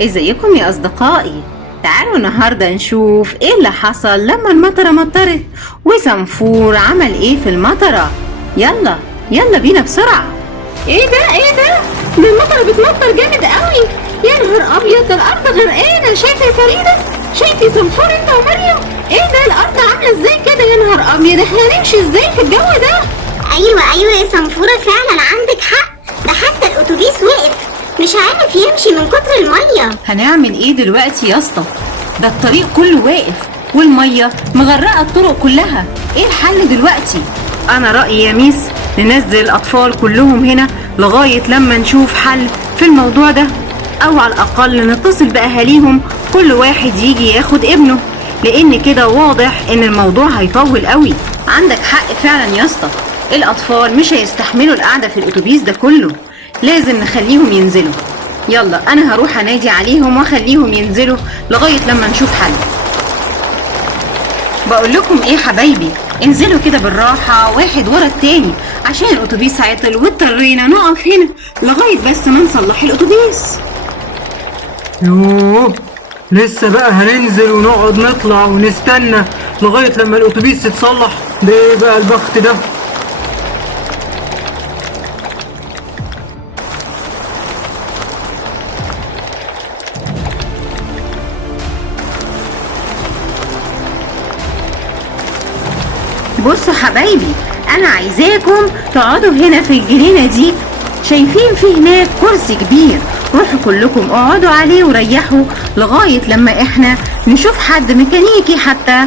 ازيكم يا اصدقائي؟ تعالوا النهارده نشوف ايه اللي حصل لما المطره مطرت وصنفور عمل ايه في المطره. يلا يلا بينا بسرعه. ايه ده المطره بتمطر جامد قوي. يا نهار ابيض، ده الارض غرقانه. شايفه يا فريده؟ شايفه صنفور انت ومريم؟ ايه ده الارض عامله ازاي كده؟ يا نهار ابيض، احنا هنمشي ازاي في الجو ده؟ ايوه يا صنفورة، فعلا عندك حق. ده حتى الاتوبيس وقف، مش عارف يمشي من كتر المية. هنعمل ايه دلوقتي يا اسطى؟ ده الطريق كله واقف والميه مغرقه الطرق كلها. ايه الحل دلوقتي؟ انا رايي يا ميس ننزل الاطفال كلهم هنا لغايه لما نشوف حل في الموضوع ده، او على الاقل نتصل باهاليهم كل واحد يجي ياخد ابنه، لان كده واضح ان الموضوع هيطول قوي. عندك حق فعلا يا اسطى، الاطفال مش هيستحملوا القعده في الاتوبيس ده كله، لازم نخليهم ينزلوا. يلا انا هروح انادي عليهم واخليهم ينزلوا لغايه لما نشوف حل. بقول لكم ايه حبايبي، انزلوا كده بالراحه واحد ورا التاني عشان الاتوبيس عطل واضطرينا نقف هنا لغايه بس ما نصلح الاتوبيس. يوه، لسه بقى هننزل ونقعد نطلع ونستنى لغاية لما الأتوبيس يتصلح؟ ده ايه بقى البخت ده؟ بصوا حبايبي، انا عايزاكم تقعدوا هنا في الجنينه دي. شايفين في هناك كرسي كبير، روحوا كلكم اقعدوا عليه وريحوا لغايه لما احنا نشوف حد ميكانيكي، حتى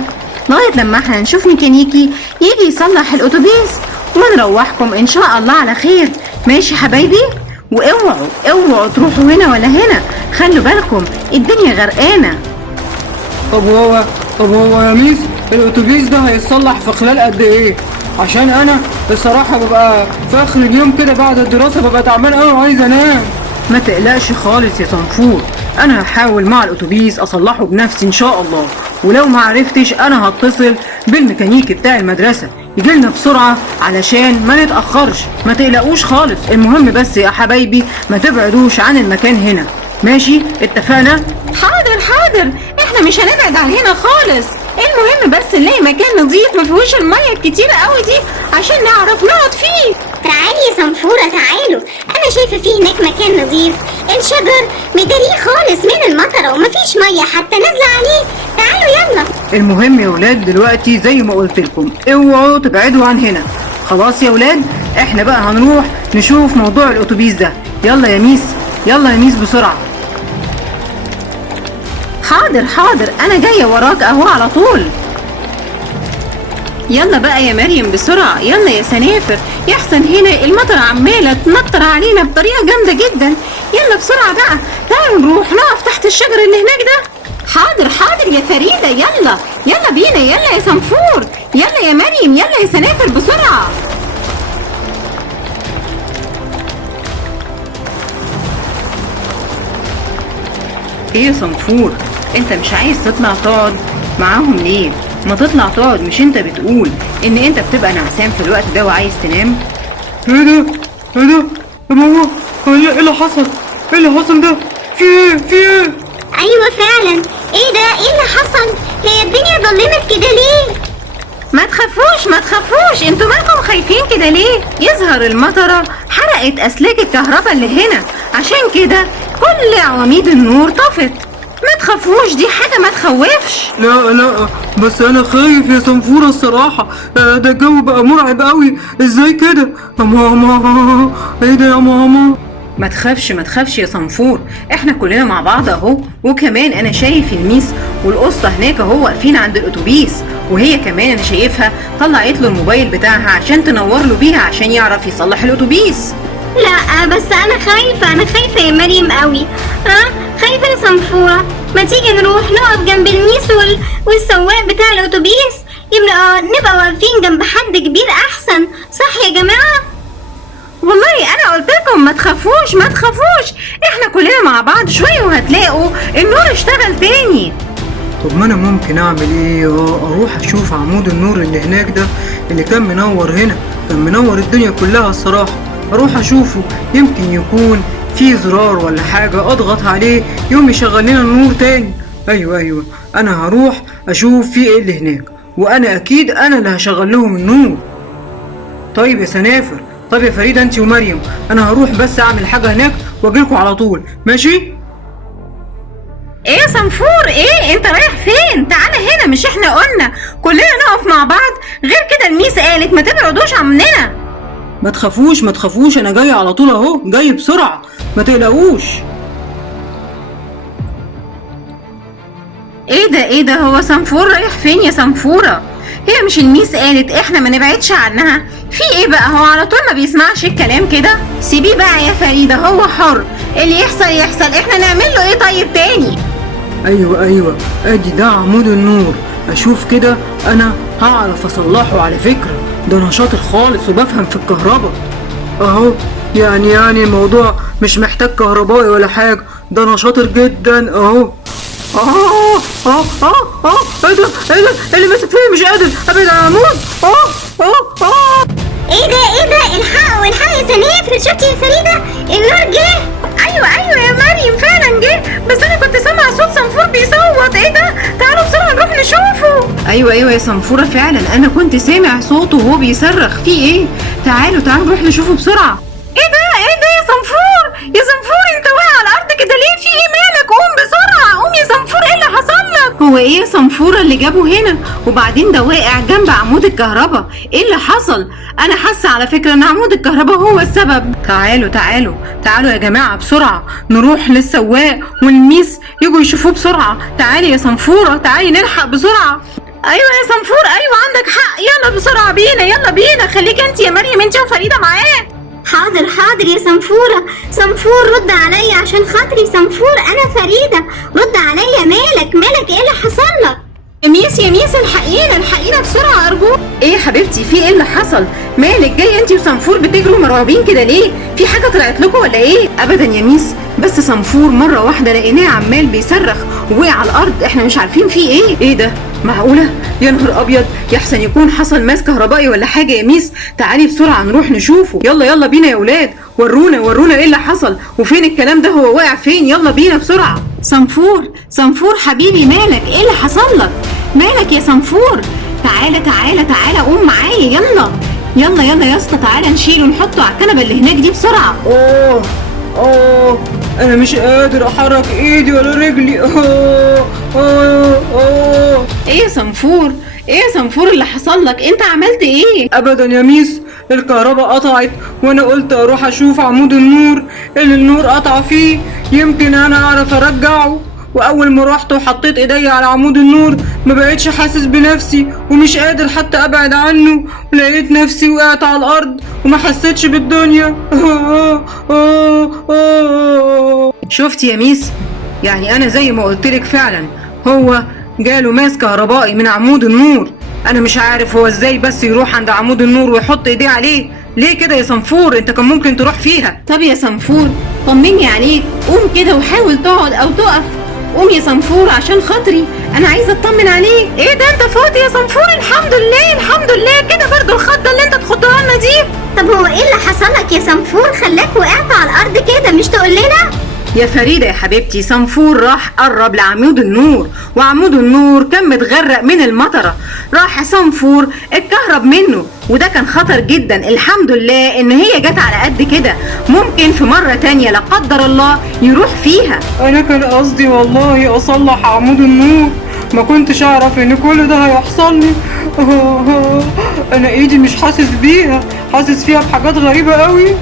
لغايه لما احنا نشوف ميكانيكي يجي يصلح الاتوبيس ونروحكم ان شاء الله على خير. ماشي حبايبي؟ واوعوا تروحوا هنا ولا هنا، خلوا بالكم الدنيا غرقانه. طب هو يا ميس، الأتوبيس ده هيتصلح في خلال قد ايه؟ عشان أنا الصراحة ببقى في آخر اليوم كده بعد الدراسة ببقى تعبان أوي وعايز أنام. ما تقلقش خالص يا صنفور، انا هحاول مع الاتوبيس اصلحه بنفسي ان شاء الله، ولو ما عرفتش انا هتصل بالميكانيكي بتاع المدرسه يجيلنا بسرعه علشان ما نتاخرش. ما تقلقوش خالص، المهم بس يا حبايبي ما تبعدوش عن المكان هنا. ماشي اتفقنا؟ حاضر، احنا مش هنبعد عن هنا خالص. المهم بس نلاقي مكان نظيف ما فيهوش الميه الكتيره قوي دي عشان نعرف نقعد فيه. تعالي يا صنفورة، تعالوا. انا شايفة فيه هناك مكان نظيف، الشجر مداريه خالص من المطرة ومفيش مية حتى نازلة عليه. تعالوا يلا. المهم يا ولاد دلوقتي زي ما قلت لكم اوعوا تبعدوا عن هنا. خلاص يا ولاد، احنا بقى هنروح نشوف موضوع الأتوبيس ده. يلا يا ميس بسرعة. حاضر انا جايه وراك اهو على طول. يلا بقى يا مريم بسرعه، يلا يا سنافر، يحسن هنا المطر عماله تمطر علينا بطريقه جامده جدا. يلا بسرعه بقى، تعالوا نروح نقف تحت الشجر اللي هناك ده. حاضر يا فريده، يلا بينا، يلا يا صنفور، يلا يا مريم، يلا يا سنافر بسرعه. ايه يا صنفور، انت مش عايز تطلع تقعد معاهم ليه؟ ما تطلع تقعد، مش انت بتقول ان انت بتبقى نعسان في الوقت ده وعايز تنام؟ ايه ده يا ماما، ايه اللي حصل؟ ايه اللي حصل ده؟ في ايه؟ ايوه فعلا، ايه ده؟ ايه اللي حصل؟ هي الدنيا ظلمت كده ليه؟ ما تخافوش، انتوا مالكم خايفين كده ليه؟ يظهر المطره حرقت اسلاك الكهرباء اللي هنا، عشان كده كل عواميد النور طفت. ما تخافوش، دي حاجه ما تخوفش. لا بس انا خايف يا صنفورة الصراحة. ده الجو بقى مرعب قوي. ازاي كده يا ماما؟ ايه ده يا ماما؟ ما تخافش يا صنفور، احنا كلنا مع بعض اهو. وكمان انا شايف الميس والقسطى هناك اهو واقفين عند الاتوبيس، وهي كمان انا شايفها طلعت له الموبايل بتاعها عشان تنور له بيها عشان يعرف يصلح الاتوبيس. لا بس انا خايفة يا مريم قوي. خايفة يا صنفورة. ما تيجي نروح نقف جنب الميس والسواق بتاع الاتوبيس، نبقى واقفين جنب حد كبير احسن. صح يا جماعة؟ والله انا قلت لكم ما تخافوش، احنا كلنا مع بعض شويه وهتلاقوا النور اشتغل تاني. طب ما انا ممكن اعمل ايه؟ اروح اشوف عمود النور اللي هناك ده اللي كان منور هنا، كان منور الدنيا كلها الصراحة. اروح اشوفه، يمكن يكون في زرار ولا حاجة اضغط عليه يقوم يشغل لنا النور تاني. ايوه انا هروح اشوف في ايه اللي هناك، وانا اكيد انا اللي هشغل لهم النور. طيب يا سنافر، طيب يا فريدة انت ومريم، انا هروح بس اعمل حاجة هناك واجيلكوا على طول، ماشي؟ ايه يا صنفور، ايه انت رايح فين؟ تعالى هنا، مش احنا قلنا كلنا نقف مع بعض؟ غير كده الميس قالت ما تبعدوش عننا. ما تخافوش انا جاي على طول اهو، جاي بسرعة، ما تقلقوش. ايه ده هو صنفور رايح فين يا صنفورة؟ هي مش الميس قالت احنا ما نبعدش عنها؟ في ايه بقى، هو على طول ما بيسمعش الكلام كده؟ سيبيه بقى يا فريدة، هو حر، اللي يحصل احنا نعمل له ايه طيب تاني؟ ايوه ادي ده عمود النور، اشوف كده انا هعرف اصلحه. على فكرة ده انا شاطر خالص وبفهم في الكهرباء اهو، يعني الموضوع مش محتاج كهربائي ولا حاجة، ده انا شاطر جدا اهو. ايه ده اللي ماسك فيه مش قادر ابعد عن العمود. ايه ده الحقوا يا سنافر، شفتي يا فريدة النور جه؟ ايوه يا مريم فعلا جه، بس انا كنت سامعه صوت صنفور بيصوت. ايه ده؟ تعالوا بسرعه نروح نشوفه. ايوه يا صنفوره فعلا انا كنت سامع صوته وهو بيصرخ. في ايه؟ تعالوا نروح نشوفه بسرعه. ايه ده يا صنفور انت واقع على الارض كده ليه؟ في ايه مالك؟ قوم بسرعه، قوم يا صنفور، ايه اللي حصل لك؟ هو ايه يا صنفوره اللي جابه هنا؟ وبعدين ده واقع جنب عمود الكهرباء، ايه اللي حصل؟ انا حاسه على فكره ان عمود الكهرباء هو السبب. تعالوا يا جماعه بسرعه نروح للسواق والميس يجوا يشوفوه بسرعه. تعالي يا صنفوره، تعالي نلحق بسرعه. ايوه يا صنفور، ايوه عندك حق، يلا بسرعه بينا. خليك انت يا مريم، انت وفريده معاه. حاضر يا صنفور رد عليا عشان خاطري. صنفور انا فريدة، رد عليا، مالك ايه اللي حصل لك؟ يا ميس الحقينا بسرعه ارجوك. ايه يا حبيبتي، في ايه اللي حصل؟ مالك جايه انت وصنفور بتجروا مرعوبين كده ليه؟ في حاجه طلعت لكم ولا ايه؟ ابدا يا ميس، بس صنفور مره واحده لقيناه عمال بيصرخ ووقع على الارض، احنا مش عارفين فيه ايه. ايه ده؟ معقوله؟ يا نهار ابيض، يحسن يكون حصل ماس كهربائي ولا حاجه. يا ميس تعالي بسرعه نروح نشوفه. يلا بينا يا ولاد، ورونا ايه اللي حصل وفين الكلام ده، هو واقع فين؟ يلا بينا بسرعه. صنفور حبيبي، مالك؟ ايه اللي حصل لك؟ مالك يا صنفور؟ تعالى قوم معايا، يلا يا اسطى، تعالى نشيله نحطه على الكنبه اللي هناك دي بسرعه. انا مش قادر احرك ايدي ولا رجلي. ايه يا صنفور اللي حصل لك؟ انت عملت ايه؟ ابدا يا ميس، الكهرباء قطعت وانا قلت اروح اشوف عمود النور اللي النور قطع فيه، يمكن انا اعرف ارجعه. واول ما رحت وحطيت ايدي على عمود النور ما بقتش حاسس بنفسي ومش قادر حتى ابعد عنه، ولقيت نفسي وقعت على الارض وما حسيتش بالدنيا. شفتي يا ميس؟ يعني انا زي ما قلتلك فعلا هو جاله ماس كهربائي من عمود النور. انا مش عارف هو ازاي بس يروح عند عمود النور ويحط ايديه عليه. ليه كده يا صنفور؟ انت كان ممكن تروح فيها. طب يا صنفور طمني عليك، قوم كده وحاول تقعد او تقف. قوم يا صنفور عشان خاطري، انا عايزه اطمن عليك. ايه ده انت فوت يا صنفور؟ الحمد لله كده. برضو الخضه اللي انت تخضها لنا دي. طب هو ايه اللي حصل لك يا صنفور خلاك وقعت على الارض كده؟ مش تقول لنا؟ يا فريدة يا حبيبتي، صنفور راح قرب لعمود النور وعمود النور كان متغرق من المطرة، راح صنفور اتكهرب منه وده كان خطر جدا. الحمد لله ان هي جت على قد كده، ممكن في مرة تانية لا قدر الله يروح فيها. انا كان قصدي والله اصلح عمود النور، ما كنتش اعرف ان كل ده هيحصل لي. انا ايدي مش حاسس بيها، حاسس فيها بحاجات غريبة قوي.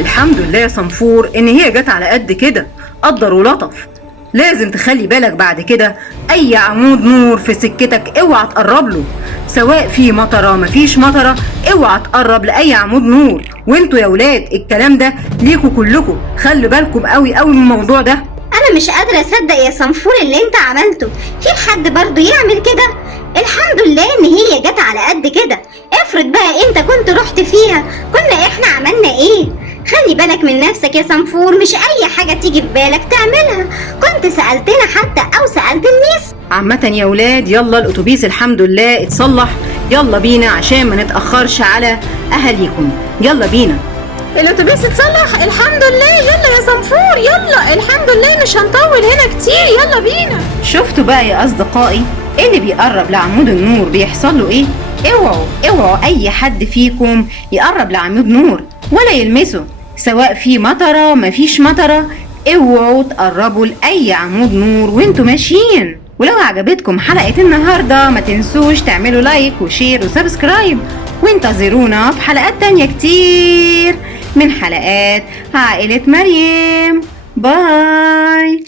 الحمد لله يا صنفور ان هي جت على قد كده، قدر ولطف. لازم تخلي بالك بعد كده اي عمود نور في سكتك اوعى تقرب له، سواء في مطره مفيش مطره اوعى تقرب لاي عمود نور. وانتوا يا ولاد الكلام ده ليكوا كلكوا، خلوا بالكم قوي من الموضوع ده. انا مش قادره اصدق يا صنفور اللي انت عملته، في حد برضو يعمل كده؟ الحمد لله ان هي جت على قد كده، افرض بقى انت كنت رحت فيها كنا احنا عملنا ايه؟ خلي بالك من نفسك يا صنفور، مش اي حاجه تيجي في بالك تعملها، كنت سألتنا حتى او سألت الميس. عامة يا ولاد يلا الاتوبيس الحمد لله اتصلح، يلا بينا عشان ما نتأخرش على اهاليكم، يلا بينا. الاتوبيس اتصلح الحمد لله. يلا يا صنفور يلا، الحمد لله مش هنطول هنا كتير، يلا بينا. شفتوا بقى يا اصدقائي اللي بيقرب لعمود النور بيحصل له ايه؟ اوعوا اي حد فيكم يقرب لعمود نور ولا يلمسه، سواء في مطره مفيش مطره. اوعوا تقربوا لاي عمود نور وانتوا ماشيين. ولو عجبتكم حلقة النهاردة ما تنسوش تعملوا لايك وشير وسبسكرايب، وانتظرونا في حلقات تانية كتير من حلقات عائلة مريم. باي.